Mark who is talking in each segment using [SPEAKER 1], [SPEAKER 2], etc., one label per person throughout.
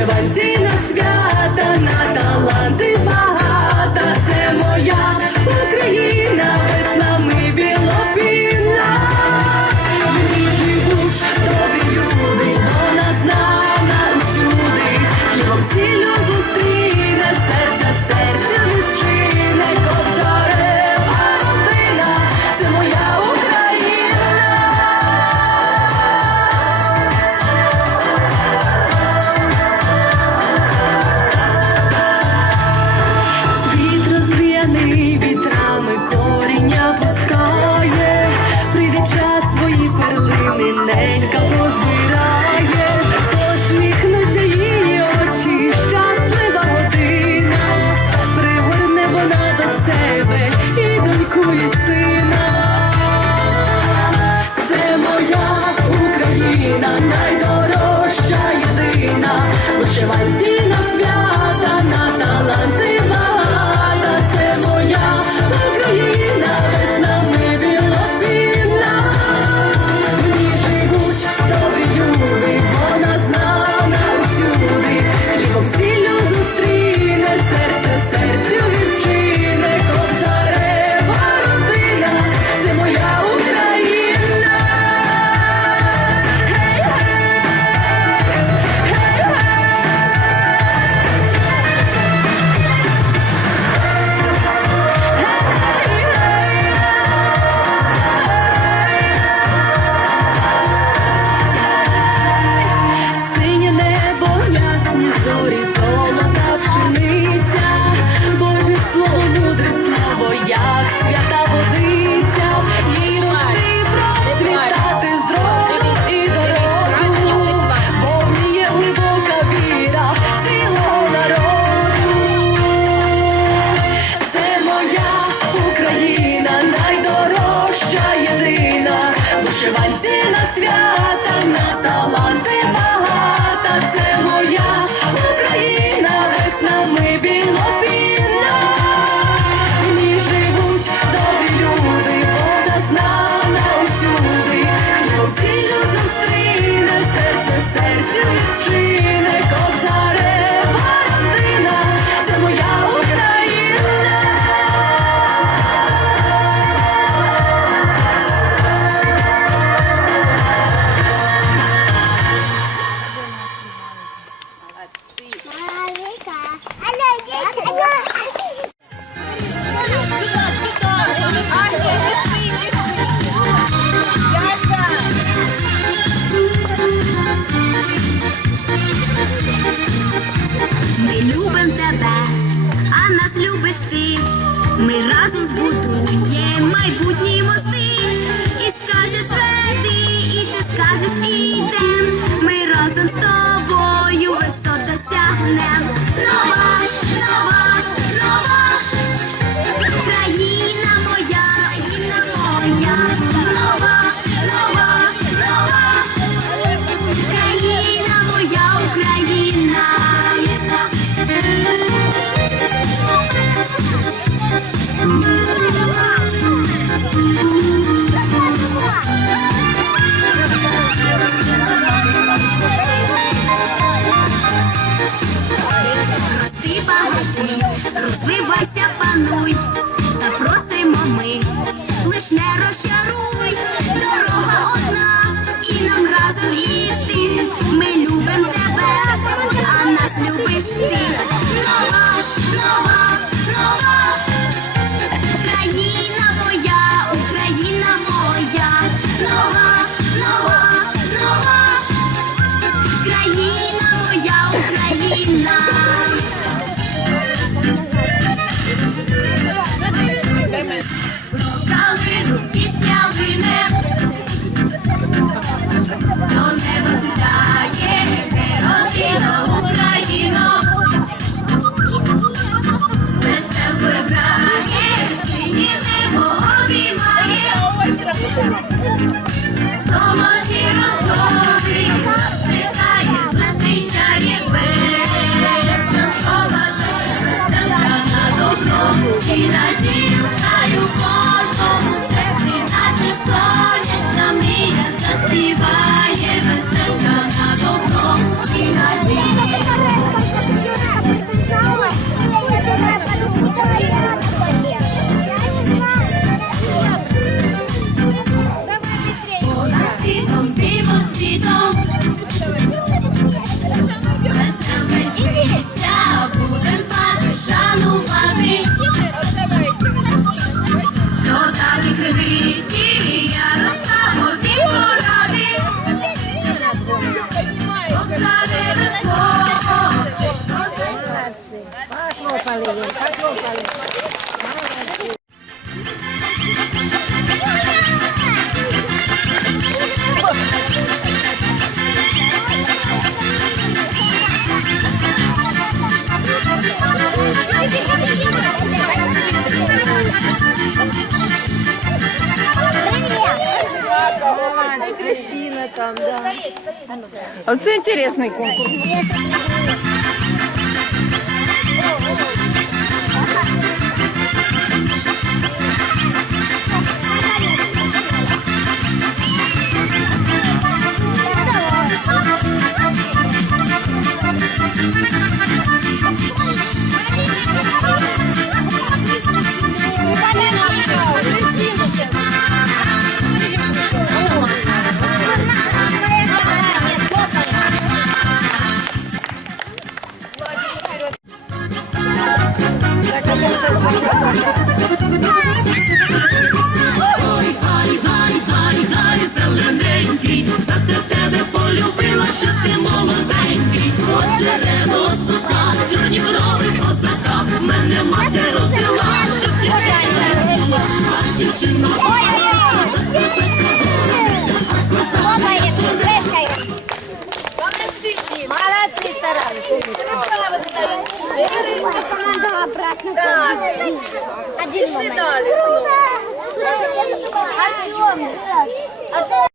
[SPEAKER 1] вишиванці на свята, на
[SPEAKER 2] розвивайся, пануй,
[SPEAKER 1] Кристина там, да. А це інтересний
[SPEAKER 2] конкурс. Команда обратно. Один момент. Артем,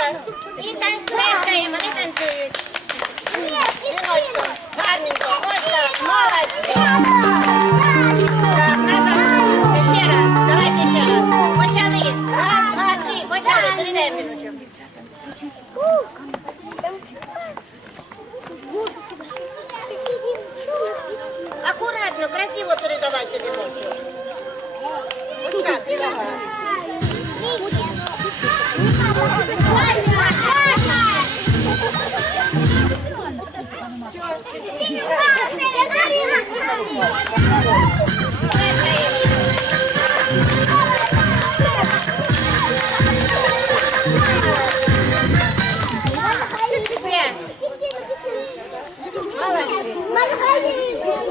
[SPEAKER 2] виходимо далі. І танцюємо. не танцюють. Віночко, гарненько, ось так, молодці. Так, назад. Ще раз, давайте ще раз. Почали. Раз, два, три, почали. Передаємо віночок. Акуратно, красиво передавайте віночок. Ось так, передавай. Все. Молодці.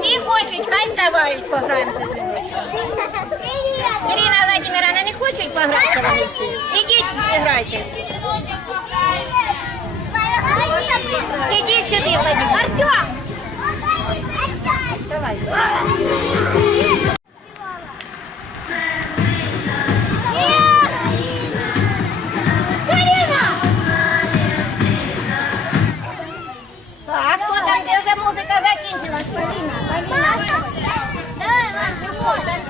[SPEAKER 2] Всі хочуть, хай ставають, пограємося з віночком. Ірина Владимировна, не хочуть погратися вони всі? Ідіть, грайте. Ідіть сюди, Владимир. Артем! Так, хто там,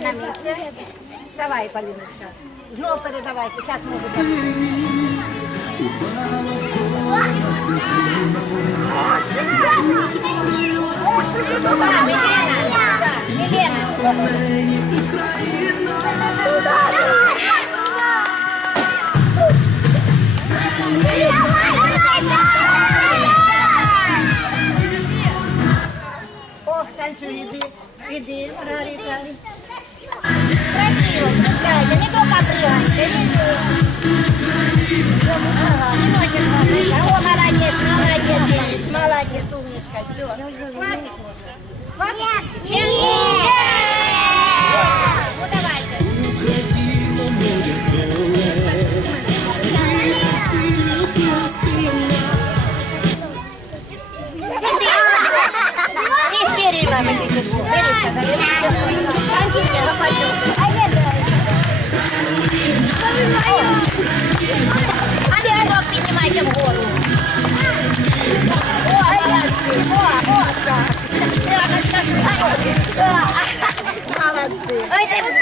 [SPEAKER 2] Стійте на місці. Давай, Поліночка. Знов передавайте, зараз ми будемо. Мілена, Мілена. Туди, Yeah. This